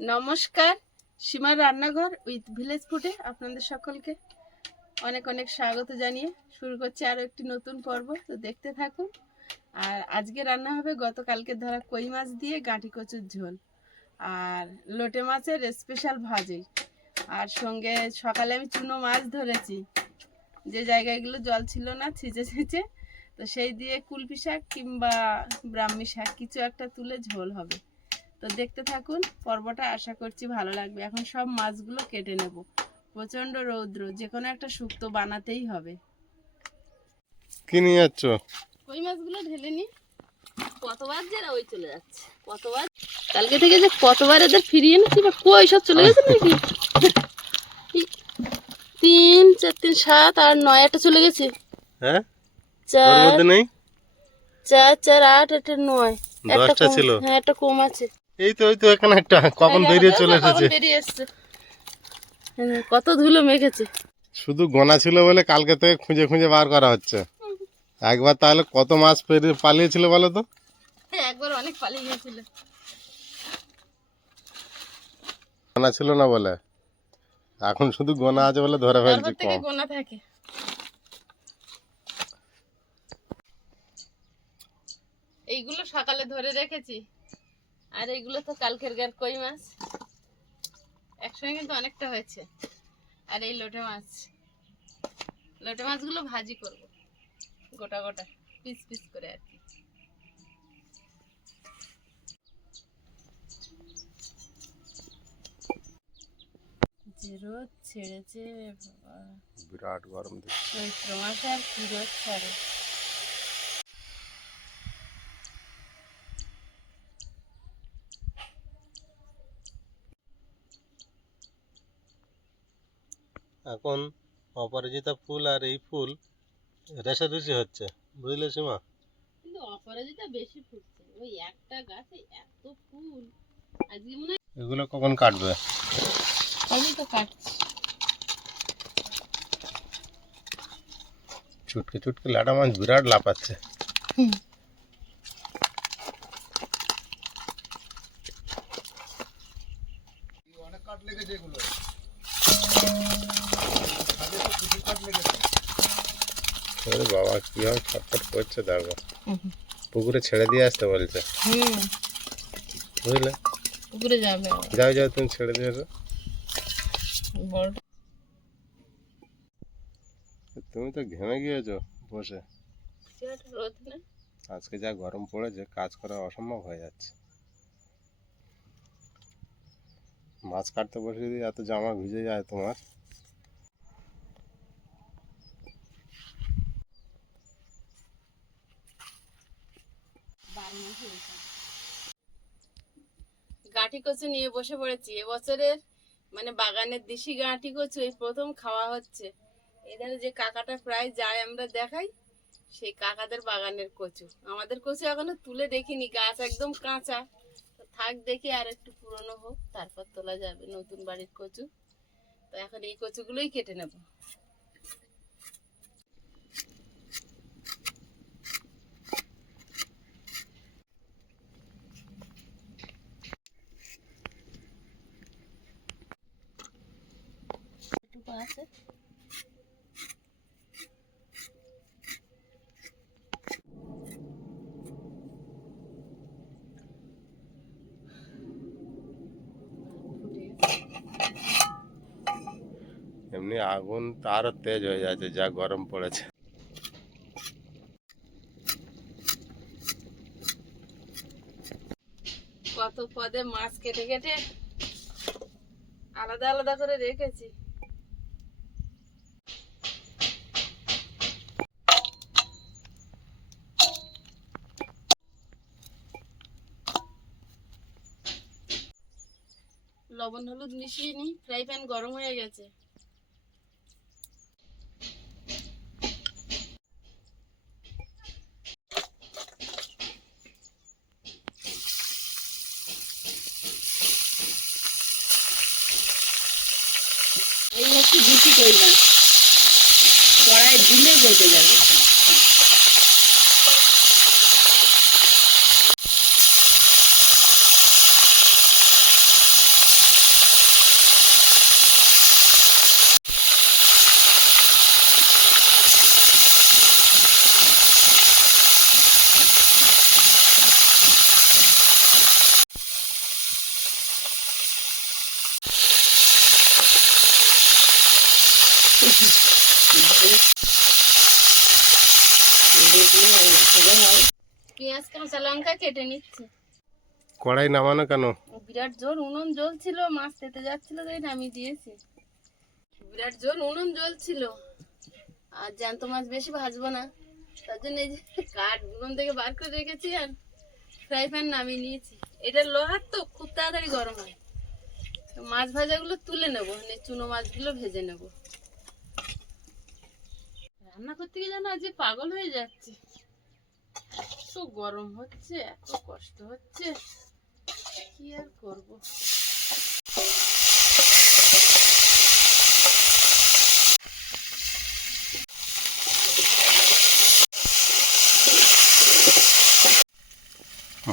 নমস্কার, সীমার রান্নাঘর উইথ ভিলেজ ফুডে আপনাদের সকলকে অনেক অনেক স্বাগত জানিয়ে শুরু করছি আরও একটি নতুন পর্ব। তো দেখতে থাকুন, আর আজকে রান্না হবে গতকালকে ধরা কই মাছ দিয়ে গাঁটি কচুর ঝোল আর লোটে মাছের স্পেশাল ভাজি আর সঙ্গে সকালে আমি চুনো মাছ ধরেছি। যে জায়গাগুলো জল ছিল না, ছিঁচে ছিঁচে তো সেই দিয়ে কুলপি শাক কিংবা ব্রাহ্মী শাক কিছু একটা তুলে ঝোল হবে। তো দেখতে থাকুন পর্বটা আশা করছি ভালো লাগবে। এখন সব মাছগুলো কেটে নেব। প্রচণ্ড রৌদ্র যে কোনো একটা শুক্তো বানাতেই হবে। কি নিয়ে যাচ্ছ? কই মাছগুলো ঢেলে নি। কতবার যে ওই চলে যাচ্ছে। কতবার? কালকে থেকে যে কতবার এদের ফিরিয়ে এনেছি বা কই সব চলে গেছে নাকি? তিন চার তিন সাত আর নয় একটা চলে গেছে। হ্যাঁ? চার মধ্যে নেই? চার চার আট একটা নয়। দশটা ছিল। হ্যাঁ একটা কম আছে। এই তো ওই তো এখানে একটা কখন বেরিয়ে চলে এসেছে। হ্যাঁ, কত ধুলো মেখেছে। শুধু গোনা ছিল বলে কালকে থেকে খুঁজে খুঁজে বার করা হচ্ছে। একবার তাহলে কত মাছ পালিয়েছিল বলো তো? একবার অনেক পালিয়ে গোনা ছিল না বলে। এখন শুধু গোনা আছে বলে ধরে ফেলছি কম। গোনা থাকে। এইগুলো সকালে ধরে রেখেছি। আর এইগুলো তো কালকের গার কই মাছ? একসঙ্গে কিন্তু অনেকটা হয়েছে। আর এই লোটে মাছ। লোটে মাছগুলো ভাজি করব। গোটা গোটা পিস পিস করে আর কি। যে রোদ ছেড়েছে বাবা। বিরাট গরম চৈত্র মাসে আর কি রোদ ছাড়ে। এখন অপরাজিতা ফুল আর এই ফুল রেশারেশি হচ্ছে বুঝলে সীমা? কিন্তু অপরাজিতা বেশি ফুটছে। ওই একটা গাছে এত ফুল আজকে মনে এগুলো কখন কাটবে? আমি তো কাটছি। চুটকে চুটকে লাটা মাছ বিরাট লাপাচ্ছে ওরে বাবা কীভাবে ছটফট করছে দেখো। পুকুরে ছেড়ে দিয়ে আসতে বলছে। বুঝলে? পুকুরে যাবে যাও যাও তুমি ছেড়ে দিয়ে আসো তুমি তো ঘেমে গিয়েছো বসে। আজকে যা গরম পড়েছে কাজ করা অসম্ভব হয়ে যাচ্ছে। মাছ কাটতে বসে যদি এত জামা ভিজে যায় তোমার গাঁঠি কচু নিয়ে বসে পড়েছি। এবছরের মানে বাগানের দেশি গাঁঠি কচু এই প্রথম খাওয়া হচ্ছে। এখানে যে কাকাটা প্রায় যায় আমরা দেখাই, সেই কাকাদের বাগানের কচু। আমাদের কচু এখনও তুলে দেখিনি, গাছ একদম কাঁচা। থাক দেখি আর একটু পুরনো হোক, তারপর তোলা যাবে নতুন বাড়ির কচু। তো এখন এই কচুগুলোই কেটে নেব। আছে। এমনি আগুন তারও তেজ হয়ে যাচ্ছে যা গরম পড়েছে। কত পদে মাছ কেটে কেটে আলাদা আলাদা করে রেখেছি। লবণ হলুদ মিশিয়ে নিই ফ্রাই প্যান গরম হয়ে গেছে এই হচ্ছে দুটি কই মাছ কড়াই দিলে গলে যাবে করে হয় পেঁয়াজ কাঁচা লঙ্কা কেটে নিচ্ছে। কড়াই নামানো কেন? বিরাট জোর উনুন জ্বলছিল মাছ পেতে যাচ্ছিল তাই নামিয়ে দিয়েছি। বিরাট জোর উনুন জ্বলছিল। আর জ্যান্ত মাছ বেশি ভাজবো না। তার জন্য এই যে কাঠ উনুন থেকে বার করে রেখেছি আর ফ্রাই প্যান নামিয়ে নিয়েছি। এটা লোহার তো খুব তাড়াতাড়ি গরম হয়। মাছ ভাজাগুলো তুলে নেব মানে চুনো মাছগুলো ভেজে নেব। রান্না করতে গিয়ে যেন আজ পাগল হয়ে যাচ্ছে। এত গরম হচ্ছে, এত কষ্ট হচ্ছে, কি আর করব?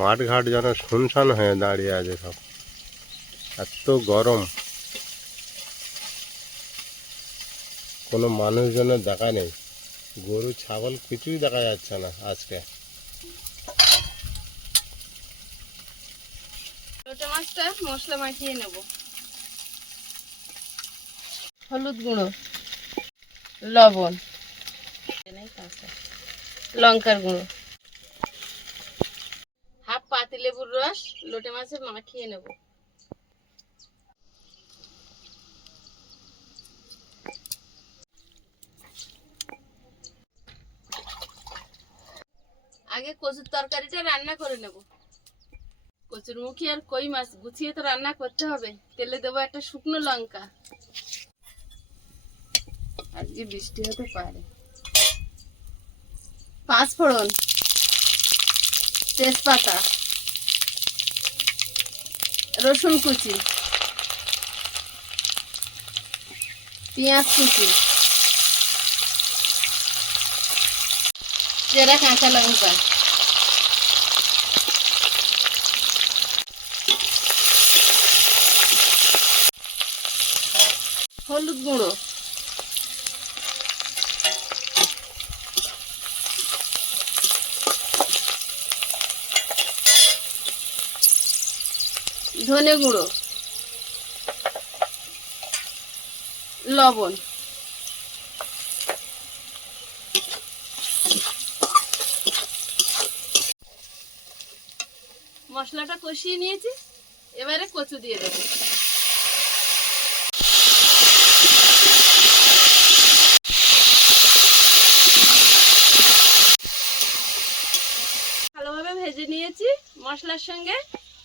মাঠ ঘাট যেন শুনশান হয়ে দাঁড়িয়ে আছে সব, এত গরম। কোনো মানুষজনের দেখা নেই। গরু, ছাগল কিছুই দেখা যাচ্ছে না আজকে লোটা মাছটা মশলা মাখিয়ে নেব। হলুদ গুঁড়ো লবণ লঙ্কার গুঁড়ো হাফ পাতি লেবুর রস লোটে মাছে মাখিয়ে নেব। আগে কচুর তরকারিটা রান্না করে নেব। কচুর মুখী আর কই মাছ? গুছিয়ে তো রান্না করতে হবে। তেলে দেবো একটা শুকনো লঙ্কা। আজকে বৃষ্টি হতে পারে। পাঁচ ফোড়ন তেজপাতা। রসুন কুচি। পেঁয়াজ কুচি। চেরা কাঁচা লঙ্কা হলুদ গুঁড়ো। ধনে গুঁড়ো। লবণ। মশলাটা কষিয়ে নিয়েছি এবারে কচু দিয়ে দেবো ভালোভাবে ভেজে নিয়েছি মশলার সঙ্গে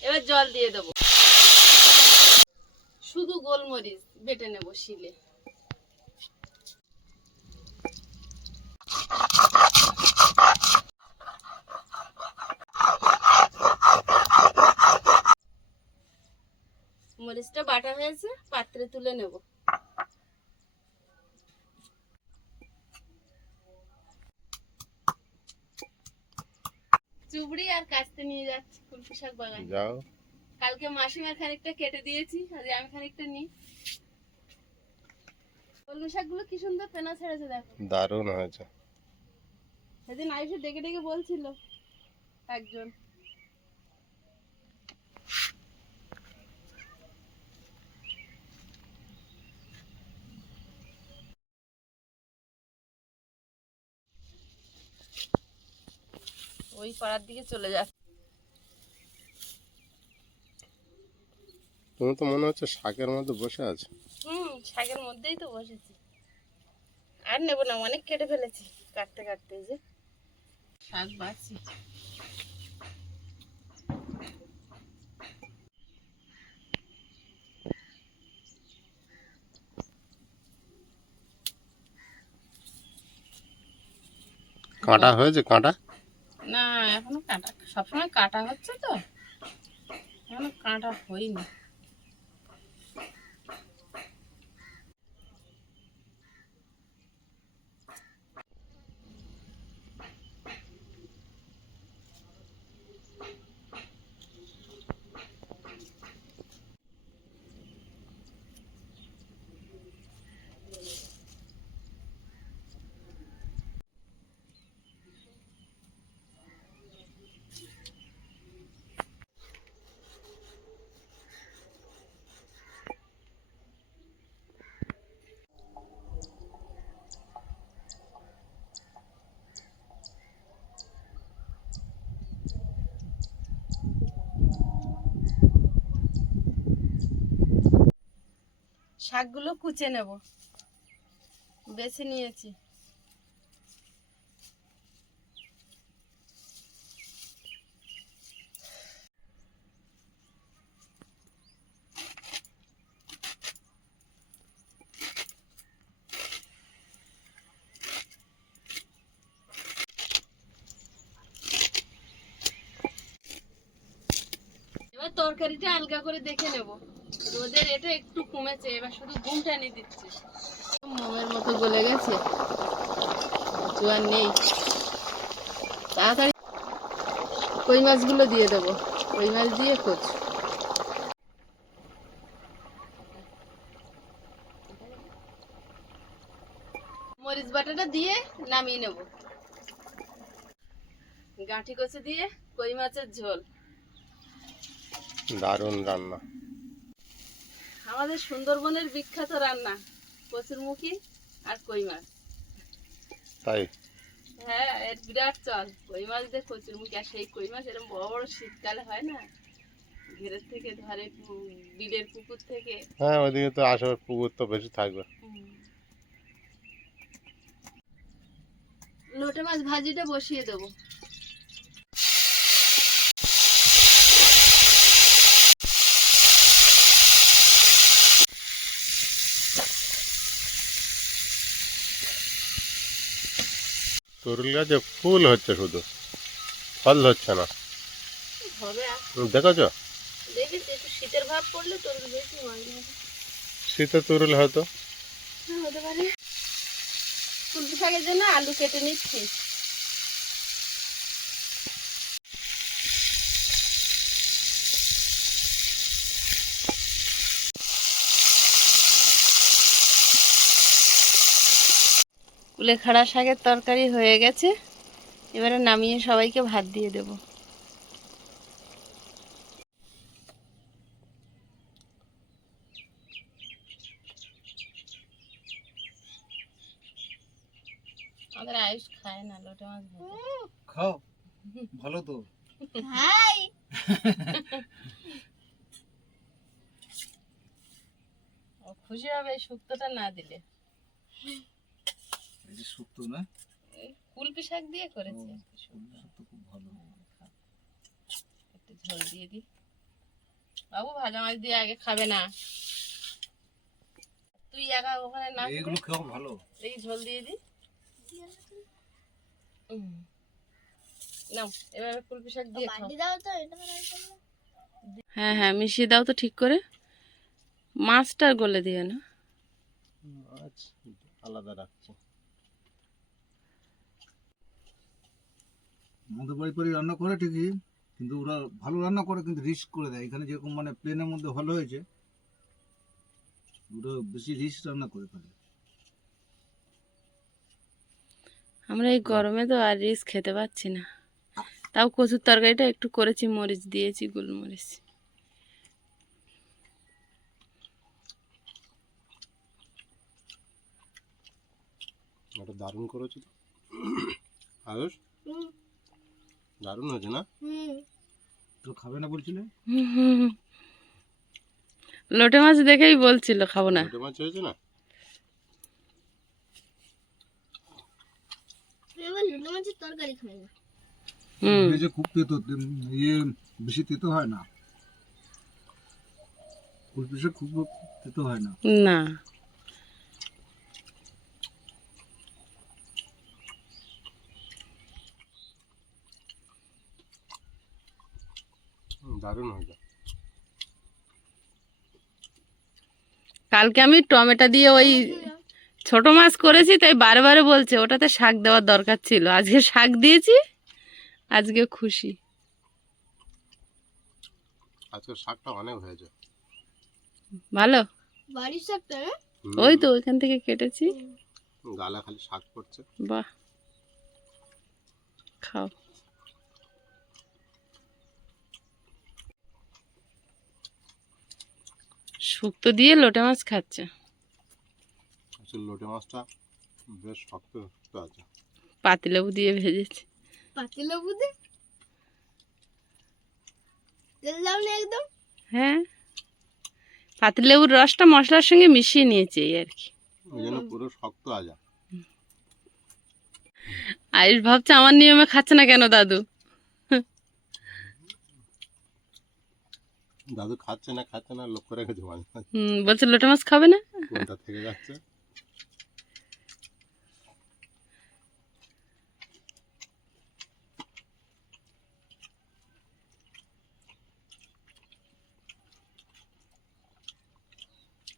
এবার জল দিয়ে দেবো। শুধু গোলমরিচ বেটে নেব শিলে। মরিচটা বাটা হয়েছে, পাত্রে তুলে নেব চুবড়ি আর কাচতে নিয়ে যাচ্ছি কুলপি শাক বাগান। যাও। কালকে মাসিমা খানিকটা কেটে দিয়েছি আজ আমি খানিকটা নিই। কলমি শাকগুলো কি সুন্দর পেনা ছেড়েছে দেখো। দারুণ হয়েছে। সেদিন আয়ুষে ডেকে ডেকে বলছিল একজন। ওই পাড়ার দিকে চলে যাচ্ছে। তুমি তো মনে হচ্ছে শাকের মধ্যে বসে আছো। হুম শাকের মধ্যেই তো বসেছি। আর নেব না অনেক কেটে ফেলেছি কাটতে কাটতে যে। শাক বাছি কাঁটা হয়েছে কাঁটা? না এখনও কাটা সবসময় কাটা হচ্ছে তো। এখনও কাটা হয়নি। শাকগুলো কুচে নেব। বেছে নিয়েছি এবার আলগা করে দেখে নেব। রোদের এটা একটু কমেছে, এবার শুধু ঘুম টানি দিচ্ছে। মোমের মতো গলে গেছে জোয়ার নেই। তাড়াতাড়ি কই মাছগুলো দিয়ে দেবো? কই মাছ দিয়ে খোঁজ। মরিচ বাটাটা দিয়ে নামিয়ে নেব। গাঁঠি কচু দিয়ে কই মাছের ঝোল। দারুণ রান্না। আমাদের সুন্দরবনের বিখ্যাত রান্না কচুরমুখী আর কই মাছ। তাই? হ্যাঁ এর বিরাট চল। কই মাছ দিয়ে কচুরমুখী আর সেই কই মাছ এরকম বড় বড় শীতকালে হয় না? ঘেরের থেকে ধরে বিলের পুকুর থেকে। হ্যাঁ ওইদিকে তো আসার পুকুর তো বেশি থাকবে। লোটে মাছ ভাজিটা বসিয়ে দেবো। তরুল গাছে ফুল হচ্ছে শুধু ফল হচ্ছে না। দেখেছ? শীতের ভাব পড়লে বেশি হয় শীতে তরুল হয়তো। হ্যাঁ, হতে পারে। ফুলকপি শাকের জন্য আলু কেটে নিচ্ছি। কুলেখাড়া শাকের তরকারি হয়ে গেছে। এবারে নামিয়ে সবাইকে ভাত দিয়ে দেব। আমাদের আয়ুষ খায় না লোটে মাছ খাও ভালো তো। ও খুশি হবে শুক্তোটা না দিলে। যে শুক্তো না? কুলপি শাক দিয়ে করেছি শুক্তো। খুব ভালো একটু ঝোল দিয়ে দিই। বাবু ভাজা মাছ দিয়ে আগে খাবে না। তুই একা ওখানে না খাও ভালো। এই ঝোল দিয়ে দি নাও এবার কুলপি শাক দিয়ে খাও। হ্যাঁ হ্যাঁ মিশিয়ে দাও তো ঠিক করে। মাছটা গলে দিও না। আলাদা রাখছি আমাদের বাড়ি বাড়ি রান্না করে ঠিকই কিন্তু ওরা ভালো রান্না করে কিন্তু রিস্ক করে দেয়। এখানে যেরকম মানে প্লেনের মধ্যে ভালো হয়েছে ওরা বেশি রিস্ক রান্না করে ফেলে আমরা এই গরমে তো আর রিস খেতে পাচ্ছি না। তাও কচুর তরকারিটা একটু করেছি মরিচ দিয়েছি গোলমরিচ। ওটা দারুণ করেছ তো। আয়ুষ? দারুণ হয়েছে না? তো খাবে না বলছিলে? লোটে মাছ দেখেই বলছিল খাব না। ছোটো মাছ হয়েছে না? হুম। ভেজে খুব তেতো ইয়ে বেশি তেতো হয় না? কুলপিসে খুব তেতো হয় না? না। দারুণ হয়েছে কালকে আমি টমেটো দিয়ে ওই ছোট মাছ করেছি তাই বারে বারে বলছে ওটাতে শাক দেওয়ার দরকার ছিল। আজকে শাক দিয়েছি আজকে খুশি। আজকে শাকটা অনেক হয়েছে ভালো? বাড়ির শাকটা ওই তো ওইখান থেকে কেটেছি। গালে খালি শাক পড়ছে। বাহ। খাও। শুক্তো দিয়ে লোটে মাছ খাচ্ছে। আসলে লোটে মাছটা বেশ শক্ত শক্ত আছে। পাতিলেবু দিয়ে ভেজেছে। পাতি লেবু দে তেল দাও না একদম। হ্যাঁ। পাতিলেবুর রসটা মশলার সঙ্গে মিশিয়ে নিয়েছি এই আর কি। পুরো শক্ত আজা আয়ুষ ভাবছে আমার নিয়মে খাচ্ছে না কেন দাদু? দাদু খাচ্ছে না খাচ্ছে না লক্ষ্য রেখেছে মাঝে মাঝে হুম বলছে লোটে মাছ খাবে না? কোনটা থেকে যাচ্ছে?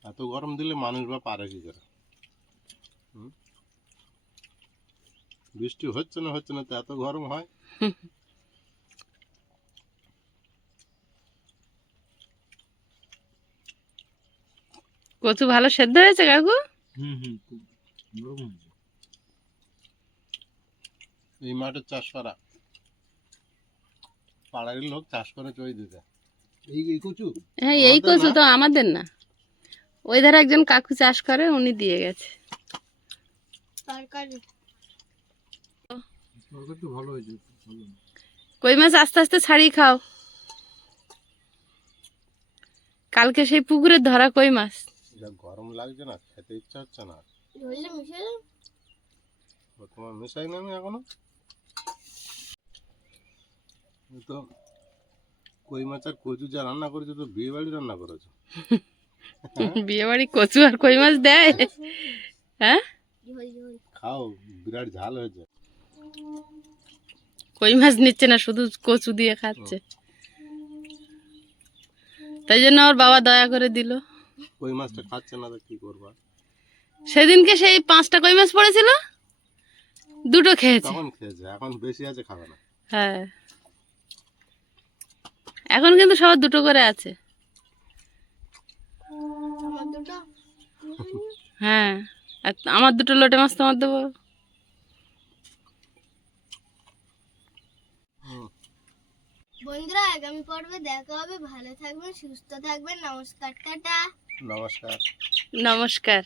এত গরম দিলে মানুষ বা পারে কি করে? বৃষ্টি হচ্ছে না হচ্ছে না তো এত গরম হয়? কচু ভালো সেদ্ধ হয়েছে কাকু? হুম হুম খুব নরম হয়েছে। এই মাঠে চাষ করা। পাড়ার লোক চাষ করে চই দিতে। এই এই কচু? হ্যাঁ এই কচু তো আমাদের না। ওই ধারে একজন কাকু চাষ করে উনি দিয়ে গেছে। কই মাছ আস্তে আস্তে ছাড়িয়ে খাও। কালকে সেই পুকুরে ধরা কই মাছ? যা গরম লাগছে না খেতে ইচ্ছা হচ্ছে না। ধরলে ও তোমার মেশাই না আমি এখনও? তো কই মাছ আর কচু যা রান্না করেছ তো বিয়ে বাড়ি রান্না করেছ? বিয়ে বাড়ি কচু আর কই মাছ দেয়? হ্যাঁ? খাও বিরাট ঝাল হয়েছে। কই মাছ নিচ্ছে না শুধু কচু দিয়ে খাচ্ছে। তাই জন্য ওর বাবা দয়া করে দিল। কই মাছটা খাচ্ছে না তো কি করবা? সেদিনকে সেই পাঁচটা কই মাছ পড়েছিল? দুটো খেয়েছে। তখন খেয়েছে? এখন বেশি আছে খাবে না। হ্যাঁ। এখন কিন্তু সবার দুটো করে আছে। আমার দুটো? হ্যাঁ। আমার দুটো লোটে মাছ তোমার দেবো। বন্ধুরা আগামী পর্বে দেখা হবে। ভালো থাকবেন সুস্থ থাকবেন। নমস্কার টাটা। নমস্কার। নমস্কার।